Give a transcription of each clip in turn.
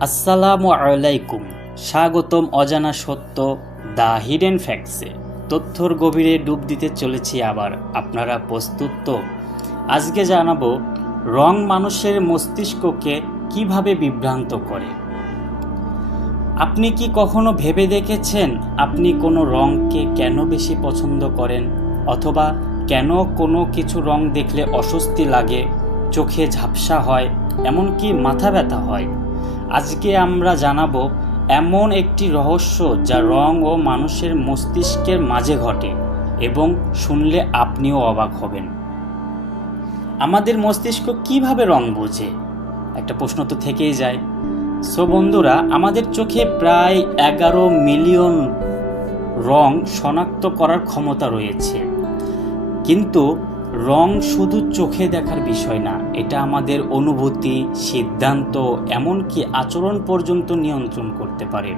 আসসালামু আলাইকুম, স্বাগতম অজানা সত্য, দ্য হিডেন ফ্যাক্টসে তথ্যর গভীরে ডুব দিতে চলেছি আবার, আপনারা প্রস্তুত তো? আজকে জানাব, রং মানুষের মস্তিষ্ককে কীভাবে বিভ্রান্ত করে? আপনি কি কখনো ভেবে দেখেছেন, আপনি কোনো রঙকে কেন বেশি পছন্দ করেন? অথবা, কেন কোনো কিছু রং দেখলে অস্বস্তি লাগে, চোখে ঝাপসা হয়, এমনকি মাথা ব্যথা হয়? আজকে আমরা জানাব এমন একটি রহস্য যা রং ও মানুষের মস্তিষ্কের মাঝে ঘটে এবং শুনলে আপনিও অবাক হবেন। আমাদের মস্তিষ্ক কীভাবে রং বোঝে? একটা প্রশ্ন তো থেকেই যায়। সো বন্ধুরা, আমাদের চোখে প্রায় এগারো মিলিয়ন রং শনাক্ত করার ক্ষমতা রয়েছে। কিন্তু রং শুধু চোখে দেখার বিষয় না, এটা আমাদের অনুভূতি, সিদ্ধান্ত, এমনকি আচরণ পর্যন্ত নিয়ন্ত্রণ করতে পারে।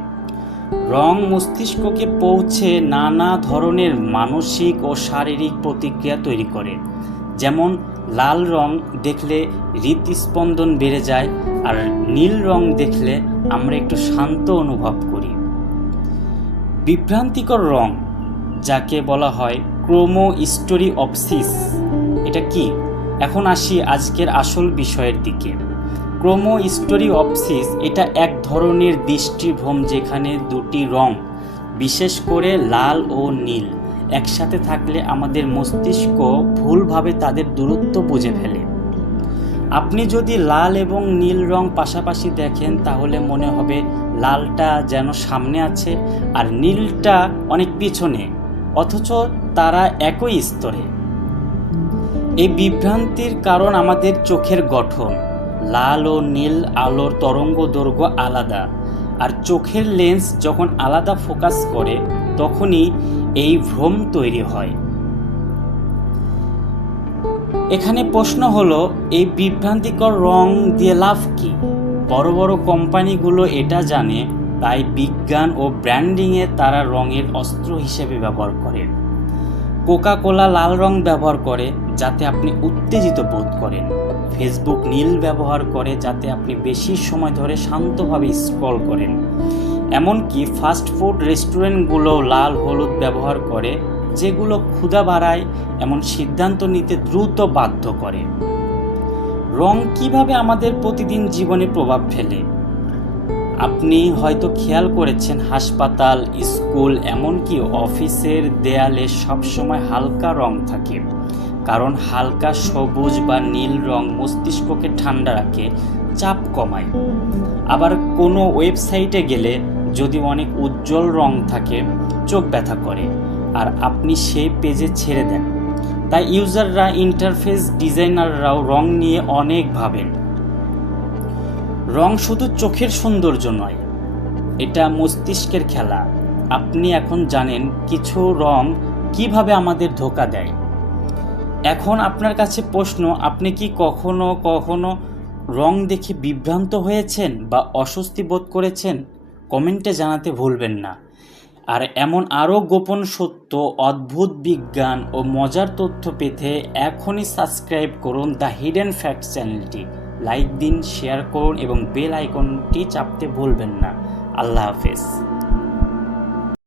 রং মস্তিষ্ককে পৌঁছে নানা ধরনের মানসিক ও শারীরিক প্রতিক্রিয়া তৈরি করে। যেমন, লাল রং দেখলে হৃদস্পন্দন বেড়ে যায় আর নীল রং দেখলে আমরা একটু শান্ত অনুভব করি। বিভ্রান্তিকর রং, যাকে বলা হয় ক্রোমো স্টোরি অপসিস এটা কি? এখন আসি আজকের আসল বিষয়ের দিকে। ক্রোমো স্টোরি অপসিস এটা এক ধরনের দৃষ্টিভ্রম যেখানে দুটি রং, বিশেষ করে লাল ও নীল, একসাথে থাকলে আমাদের মস্তিষ্ক ভুলভাবে তাদের দূরত্ব বুঝে ফেলে। আপনি যদি লাল এবং নীল রং পাশাপাশি দেখেন, তাহলে মনে হবে লালটা যেন সামনে আছে আর নীলটা অনেক পিছনে, অথচ তারা একই স্তরে। এই বিভ্রান্তির কারণ আমাদের চোখের গঠন। লাল ও নীল আলোর তরঙ্গ দৈর্ঘ্য আলাদা। আর চোখের লেন্স যখন আলাদা ফোকাস করে, তখনই এই ভ্রম তৈরি হয়। এখানে প্রশ্ন হলো, এই বিভ্রান্তিকর রং দিয়ে লাভ কি? বড় বড় কোম্পানিগুলো এটা জানে, তাই বিজ্ঞান ও ব্র্যান্ডিংয়ে তারা রঙের অস্ত্র হিসেবে ব্যবহার করে। কোকা কোলা লাল রং ব্যবহার করে যাতে আপনি উত্তেজিত বোধ করেন। ফেসবুক নীল ব্যবহার করে যাতে আপনি বেশি সময় ধরে শান্তভাবে স্ক্রল করেন। এমনকি ফাস্ট ফুড রেস্টুরেন্টগুলো লাল হলুদ ব্যবহার করে, যেগুলো ক্ষুধা বাড়ায়, এমন সিদ্ধান্ত নিতে দ্রুত বাধ্য করে। রং কীভাবে আমাদের প্রতিদিন জীবনে প্রভাব ফেলে? আপনি হয়তো খেয়াল করেছেন, হাসপাতাল, স্কুল, এমনকি অফিসের দেয়ালে সবসময় হালকা রং থাকে। কারণ হালকা সবুজ বা নীল রং মস্তিষ্ককে ঠান্ডা রাখে, চাপ কমায়। আবার কোনো ওয়েবসাইটে গেলে যদি অনেক উজ্জ্বল রং থাকে, চোখ ব্যথা করে। আর আপনি সেই পেজে ছেড়ে দেন। তাই ইউজাররা ইন্টারফেস ডিজাইনাররাও রং নিয়ে অনেক ভাবেন। রং শুধু চোখের সৌন্দর্য নয়, এটা মস্তিষ্কের খেলা। আপনি এখন জানেন কিছু রং কীভাবে আমাদের ধোকা দেয়। এখন আপনার কাছে প্রশ্ন, আপনি কি কখনো কখনো রং দেখে বিভ্রান্ত হয়েছেন বা অস্বস্তি বোধ করেছেন? কমেন্টে জানাতে ভুলবেন না। আর এমন আরও গোপন সত্য, অদ্ভুত বিজ্ঞান ও মজার তথ্য পেতে এখনই সাবস্ক্রাইব করুন দ্য হিডেন ফ্যাক্টস চ্যানেলটি। লাইক দিন, শেয়ার করুন এবং বেল আইকনটি চাপতে ভুলবেন না। আল্লাহ হাফেজ।